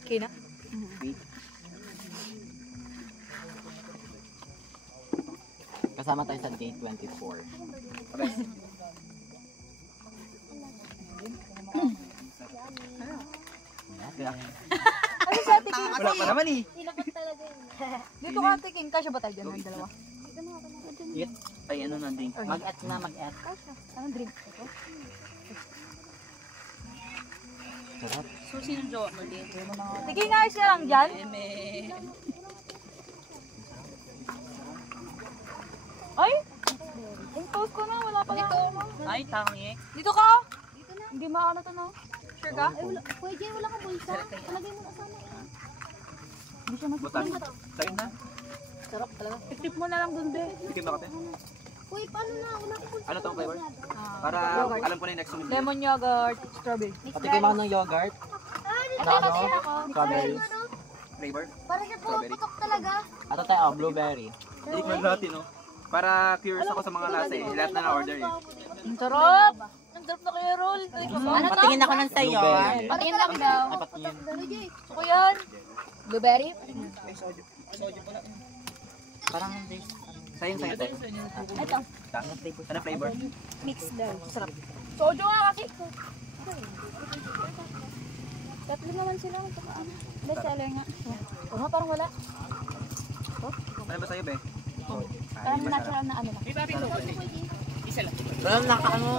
Okay na? Wait. Kasama tayo sa day 24. Okay. Ano sa Ate King? Wala pa naman eh. Dito ka Ate King. Kasya ba tayo dyan? Ang dalawa? Eat. Ay, ano na drink? Mag-at na, mag-at. Anong drink? Ito? Sarap. So, sino jowa mo din? Ate King, ayos ka lang dyan? Ay! Impose ko na. Wala pala ako. Ay, tangi. Dito ka? Hindi maano to no? Sure ka? Ay, wala. Kuya Jay, wala kang bulsa. Talagay mo na sana yan. Hindi siya Butan. Sa'yo na. Sarap talaga. Itip mo na lang dun, be. Sige ba kape? Uy, paano na? Wala kang bulsa. Ano tong flavor? Para Yogurt. alam ko na yung next sunod. Lemon yogurt, strawberry. Patikim ako ng yogurt. Ito, kasi ako. Strawberry. Ano? Flavor? Para siya pumaputok talaga. Ato tayo, blueberry. Tikman natin, no? Para curious ako sa mga lasa eh. Lahat na na-order eh. Ang sarap! Ang sarap na kaya roll. Ano to? Patingin ako ng sayo. Patingin lang daw. Ay, patingin. Kuya Jay. Gusto ko yan. Blueberry? Parang this. Sayang sayo. Ito. Ano flavor? Mix daw. Sarap. Sojo nga kasi. Tatlo naman sila. Best seller nga. Oo nga, parang wala. Ano ba sa'yo, be? Parang natural na ano lang. Pero nakakapagano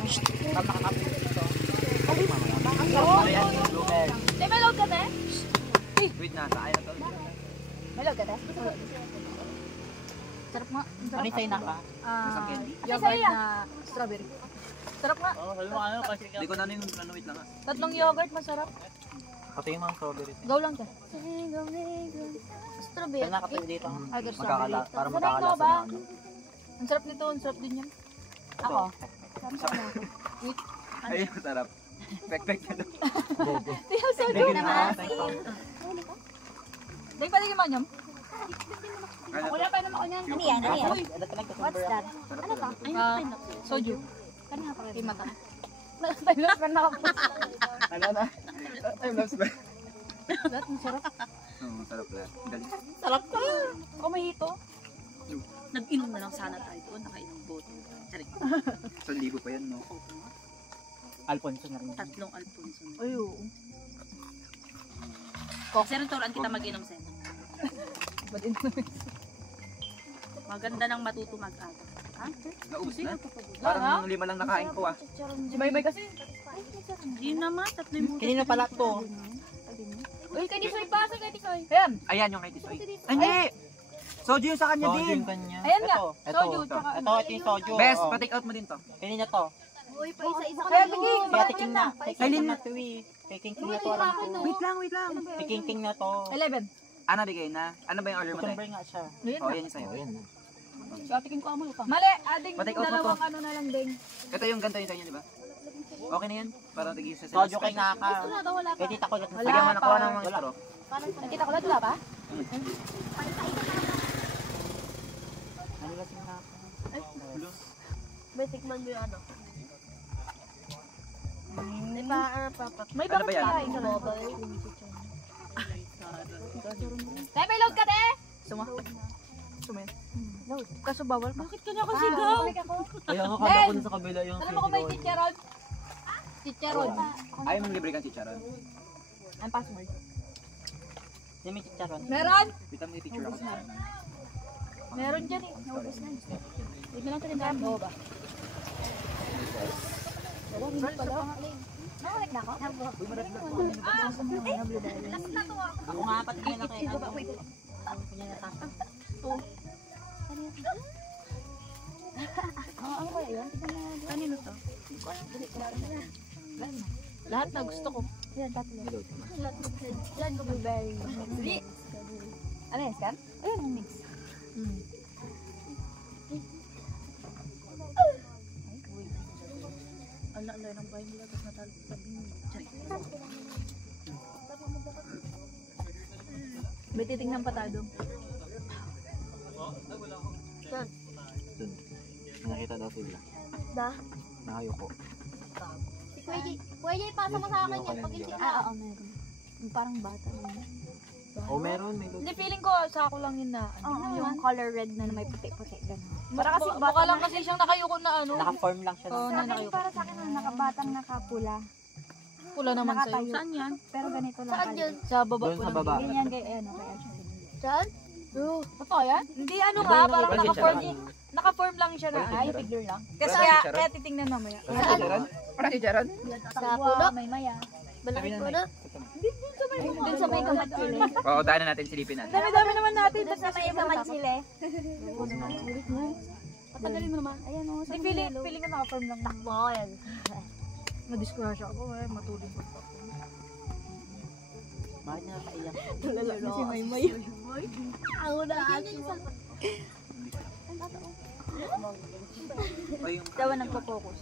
dito. Ayan, blueberry. Te, may load ka, te? Wait na, sa ayan na to. May load ka, te? Sarap nga. Ano yung sa'yo na ka? Isang candy? Yogurt na strawberry. Sarap nga. Hindi ko na ano yung ano, wait lang ha. Tatlong yogurt, masarap. Pati yung mga strawberry. Go lang, te. Strawberry. Kaya nakatayo dito. Ay, there's strawberry. Magkakala, parang Sanay ka magkakalasa ba? na ano. Ang sarap nito, ang sarap din yan. Ako. Ay, masarap. Pek-pek ka doon. Tiyo, sojo naman. Dahil pala yung manyam. Wala pa naman ako niyan. Ano yan? Ano yan? What's that? Ano ka? Soju. Kanina pa rin. Kay mata. Timeless pa na ako. Ano na? I'm lost ba? Lahat masarap. Oo, sarap lahat. Galing. Sarap ka. Ako may hito. Nag-inom na lang sana tayo doon. Nakainom boto. Charing. So, libo pa yan, no? Alfonso na rin. Tatlong Alfonso. Ay, oo. Kasi rin turuan kita mag-inom sa'yo. Ba't ito? Maganda nang matuto mag-aga. Ha? Naubos na? Parang 5 lang nakain ko ah. Si Maymay kasi. Hindi naman. Tatlo yung buto. Kanino pala to? Uy, kay Tisoy pa. Kay Tisoy. Ayan. Ayan yung kay Tisoy. Ay, hindi! Soju yung sa kanya din. Ayan nga. Ito. Soju. Tsaka Ito yung soju. Best, pa-take out mo din to. Kanina to. Uy, pa isa-isa ka Kaya na. tingin. Kaya tiking na. Tiking na to eh. Tiking na to. Wait lang. Tiking na to. 11. Ano bigay na? Ano ba yung order mo tayo? Cucumber nga siya. Ayan Oh, nga. yan yung sa'yo. So, atikin ko amoy pa. Mali. Ading Patay out mo to. dalawang ano na lang din. Ito yung ganito yung sa inyo, di ba? Okay na yan. Para tigil sa Soju kay Naka. Wala ka, wala ka. Kay Tita Kulot. Wala Bigyan mo pa. nakuha ng mga straw. Nakita ko lang. Wala pa? Ano ba si Naka? May tikman mo yung ano. Di ba, May Ano ba yan? kain ka ba? Tay, may load ka, te! Suma. Suma yan. Load. Kaso bawal. Bakit ka nakasigaw? Kaya nga kala ko na sa kabila yung Alam mo kung may chicharon? Chicharon. Ayaw mong libre kang chicharon. Ang password. Hindi may chicharon. Meron? Kita mo yung picture ako sa sana. Meron dyan eh. Naubos na. Hindi na lang ito rin dyan. Oo ba? Wala, hindi pala. Nakalik na ako? Ako nga pati kaya na kay ano. Ano kaya yun? Kanino to? Lahat na gusto ko. Yan, tatlo. Yan, blueberry. Hindi. Ano yan, scan? Ayun, ang mix. Ala ng bahay nila. Tapos natalo sa tabi mo. Charing. May titingnan pa tayo doon. Nakita daw sila. Da. Nakayuko. Kuya Jay, pasa mo sa akin yan. Pag hindi Oo, meron. Yung parang bata naman. Oh, meron. May Hindi, feeling ko sa ako lang yun na. Oo, yung color red na may puti-puti. Ganun. Para kasi baka lang kasi siyang nakayuko na ano. Naka-form lang siya. Oo, Sa na akin, nakayuko. para sa akin, nakabatang nakapula. Pula naman sa'yo. Nakatayo. Saan yan? Pero ganito lang. Saan yun? Sa baba Doon po sa ng baba. Ganyan kay ano, kay Ashley. Saan? Totoo yan? Hindi ano Iba nga, yung parang nakita naka-form niya. naka-form lang siya na. Wala Ay, si figure lang. Wala Kasi si kaya, Jaron? kaya titingnan mamaya. Parang si Jaron? Sa puno? May maya. Balaki puno? Doon sa may kamatsile. Oo, daanan natin, silipin natin. Dami-dami naman natin. Doon sa may kamatsile. Patagalin mo naman. Ayan o, sa Feeling ko naka-form lang. Takbo yan. Na-discourage ako eh. Matulog ko. Bakit niya nakaiyak? Si Maymay. Ako na Ay, yung Dawa nagpo-focus.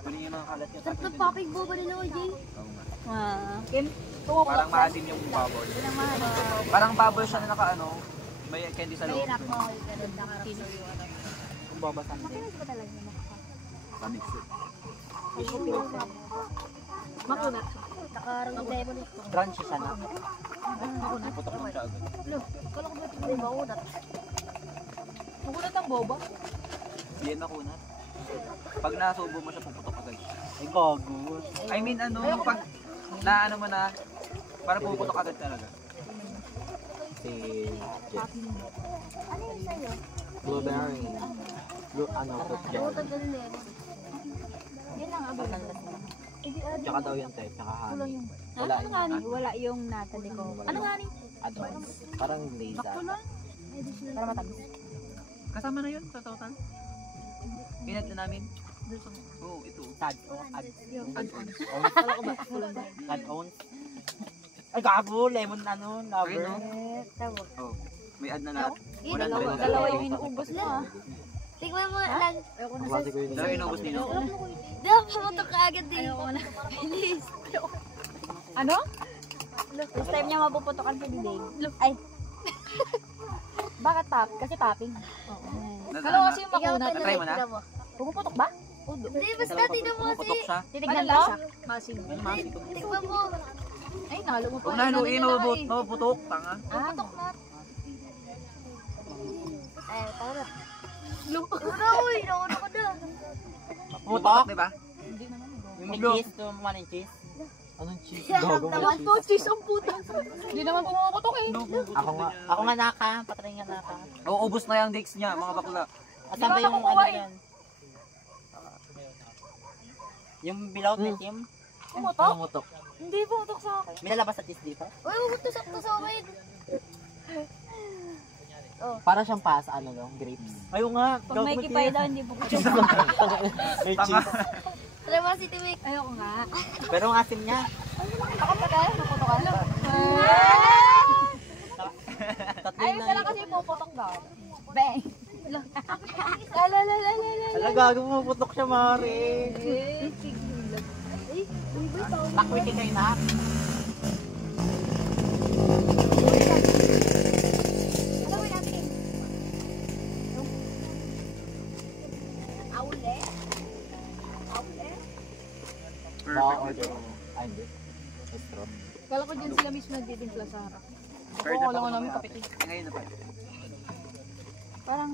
kunin yung mga kalat niya. Sarap ng popping boba nila ko, Jay. Oo nga. Kim? Parang maasim yung bubble. Parang bubble siya na naka may candy sa loob. Hirap mo. Ganun na Kung babasan din. Makinig ko talaga yung Pamix it. Makunat. Nakarang ang demo nito. Crunchy siya na. Putok mo siya agad. Hindi maunat. Makunat ang boba. Hindi yan makunat. Pag nasubo mo siya, puputok agad. Ay, gago. I mean, pag mo na, parang puputok agad talaga. Si Jeff. Ano yun sa'yo? Blueberry. Fruit jelly. Utag na rin lemon. Yun lang, abo. Tsaka daw yan, te. Tsaka honey. Wala nga ni? Wala yung nata de ko. Ano nga ni? Add-ons. Parang glaze Para matamis. Kasama na yun sa total. Pinat na namin. Oo, ito. Add-ons. Add-ons. Ay, gago. Lemon lover. Tawag. Oh, may add na lahat. Dalawa yung inuubos mo ah. Tingnan mo lang. Dalawa inubos nino. Di ba pumunta ka agad din? Bilis. Ano? First time niya mapuputokan si Dave. Ay. Bakit tap? Kasi tapping. Kala ko kasi yung makunat. Try mo na? Pumuputok ba? Hindi, basta tingnan mo Puputok kasi. siya. Titignan Ano ko lang? siya. Masin. Tingnan mo. Ay, nalo mo pa. Huwag na, inuputok. Tanga. Puputok na. Tara. Una, uy. Nauna ka na. Putok? diba? May cheese. Tumaman yung cheese. Anong cheese? Cheese ang puta. Hindi naman pumuputok eh. Ako nga naka. Patry nga naka. Ubus na yung dates niya, mga bakla. Asan ba yung nakukuha eh. yan? Yung bilog na Kim? Pumutok? Hindi pumutok sa akin. May lalabas sa cheese dito? Uy, huwag to sa akin. Para siyang grapes. Ayaw nga. Pag may kipay daw, hindi puputok. May Tanga. cheese. Tara mo si Timik. Ayoko nga. Pero ang asim niya. Ako pa tayo, naputokan. Tatlo Ay, na isa lang kasi puputok daw. Bang! Ala, gago mo. Putok siya, Mari. Takwitin kayo na. Order mo. Ay, hindi. Estro. Kala ko dyan sila mismo nagtitimpla sa harap. Heard Oo, na alam ko pa namin ako kapit eh. Ngayon na pa. Parang,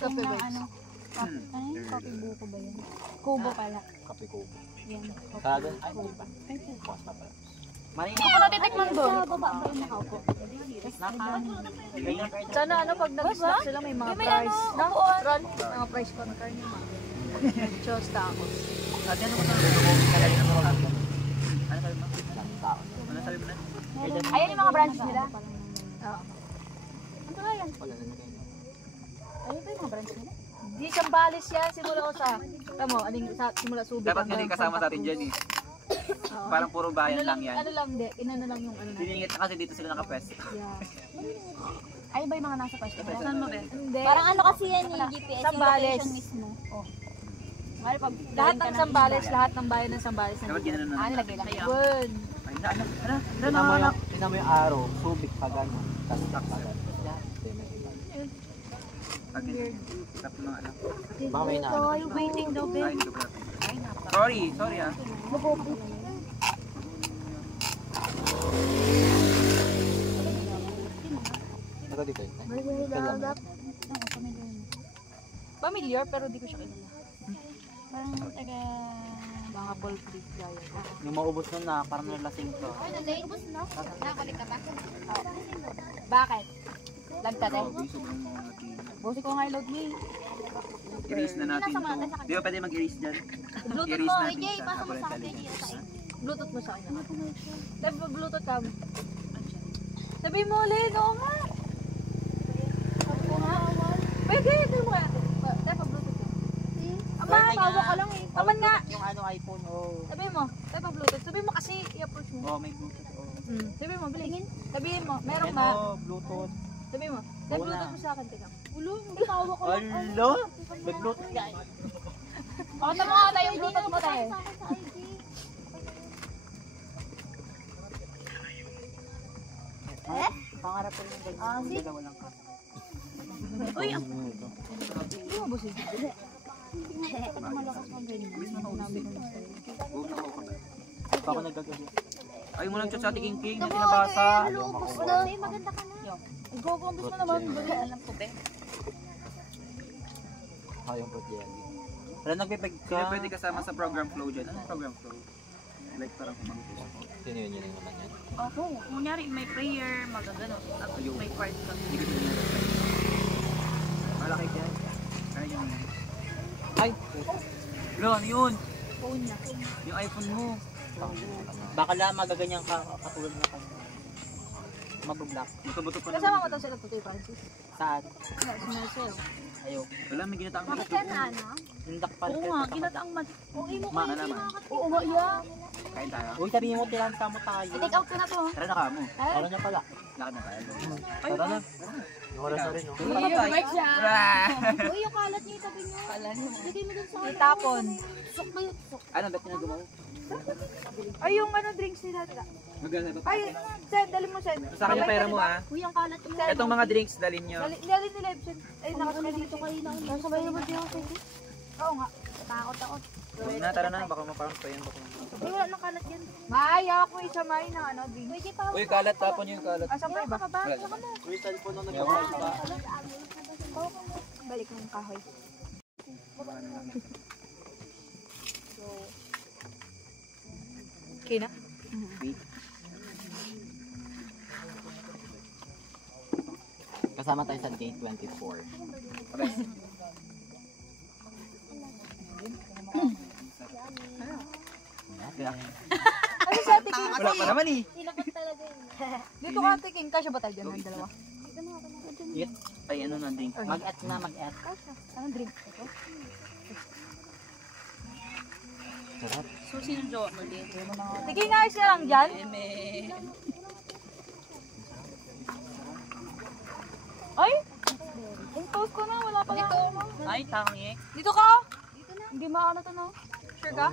Kape yung vibes. ano, ano yung coffee buko ba yun? Kubo pala. Kape ko. Yan. Kada, ay, hindi pa. Bukas na pala. Mari. Ako natitikman doon. Sa baba ba yung nakaupo? Sana ano, pag nag-snack sila may mga fries. Na? Ron? Mga fries corn corn yung mga. Nachos tacos. Ate, ano mo sa kanina mo? Ano sabi mo? Ano sabi mo na? Ayan yung mga branch nila. Oo. Ano ba yan? Wala na kayo. Ayun ba yung mga branch nila? Di Sambales yan. Simula ko sa, tamo, simula subi. Dapat nga din kasama sa atin dyan eh. Parang puro bayan lang yan. Ano lang, inano lang yung ano na. Siningit na kasi dito sila nakapwesto. Yeah. Ay ba yung mga nasa pwesto? Saan mo ba? Hindi. Parang ano kasi yan yung GPS, yung Sambales. location mismo. Ay, pag lahat ng Sambales, lahat ng bayan ng Sambales Dapat ginano na. nilagay lang. Yun. Ay, ano? Tinan mo yung araw. Subic pa gano'n. Tapos takpagan. Pag tap ng ano. Baka may na. Waiting daw, Ay, Ben. hindi ko pala. Sorry ah. Naka dito yun. Familiar, pero di ko siya kilala. Parang taga... Mga ball creek gaya. Yung maubos nun na, parang nalasing to. Ubus na. Nakabalik ka ba? Bakit? Lagtad eh. Grabe, sobrang mga natin. Busi ko nga i-load mo eh. Erase na natin to. Di ba pwede mag-erase dyan? Bluetooth Erase mo. natin Jay, sa pasa mo sa akin. parental. Bluetooth mo sa akin. Dahil Bluetooth ka. Sabi mo ulit, oo nga. Pwede, ito mo kaya. Dahil Bluetooth ka. Ama, tawa ka lang eh. Taman nga. Yung ano iPhone, oh. Sabi mo, dahil Bluetooth. Sabi mo kasi i-approach mo. Oh, may Bluetooth, oh. Sabi mo, bilhin. Sabihin mo, meron Ayan, ba? oh, Bluetooth. Sabi mo, dahil Oo na. Bluetooth mo sa akin, tika. Ulo, hindi tawa ko lang. Hello? May Bluetooth ka. Pakita mo nga tayo yung Bluetooth mo tayo. Sa akin sa ID. Pangarap ko yung ganyan. Yung dalawa lang ka. Uy, hindi mo busig. Malakas pang ganyan. Huwag na ako ba? Baka nagagabi. Ay mo lang chat sa ating king na pinabasa. Ubus na. Maganda ka na. Igugumbos mo naman. Alam ko, be. Yung fruit jelly. Wala nagbibig ka. Sino pwede kasama sa program flow dyan? Anong program flow? Like parang kumangkos. Sino yun naman yan? Ako, kunyari may prayer, magagano. At may part ka. Hindi ko din yan. Malaki dyan. Kaya yung... Ay! Bro, ano yun? Phone na. Yung iPhone mo. Baka lang magaganyan ka katulad na kanya. Mag-block. Buto-buto pa Kasama mo to sila Tutoy Francis. Saan? Sumasayo. Ayaw. Wala, may ginataang Bakit yan ano? Hindak pa. Oo nga, ginataang mat. Mana naman. Oo nga, yeah. Kain tayo. Uy, sabihin mo, tiranta mo tayo. I-take out ko na to. Tara na ka mo. Ano niya pala? Lakad na tayo. Tara na. Yung oras na rin, oh. Bike siya. Uy, yung kalat niya itabi niyo. Lagay mo dun sa akin. Itapon. Sok ba yun? Sok. Ano, ba't ginagawa? Ay, yung ano drinks nila. Maganda ba? Ay, Sen, dali mo, Sen. Sa akin yung pera mo ah. Uy, yung kalat niya. Itong mga drinks dalhin nyo. Dali nila, Sen. Ay, Nakasabay dito kayo lang. Nakasabay naman din ako sa'yo. Oo nga. Takot ako. Huwag na, tara na. Baka maparang pa yan. Uy, wala nang kalat yan. Maaya ako isa may na ano, drinks. Uy, di pa. Uy, kalat. Tapon nyo yung kalat. Asan pa iba? Uy, cellphone nung nagkakal pa. Balik mo yung kahoy. Okay na? Wait. Kasama tayo sa gate 24. Okay. Ano sa Ate King? Wala pa naman eh. Nilapat talaga yun. Dito ka Ate King, kasya ba tayo dyan ng dalawa? Ay, ano na drink? Mag-at na, mag-at. Anong drink? Ito? Sarap. Susi ng jowa mo din. Sige nga, isa lang dyan. Ay! Impose ko na, wala pala. Ay, tangi. Dito ka! Hindi maano to no? Sure ka?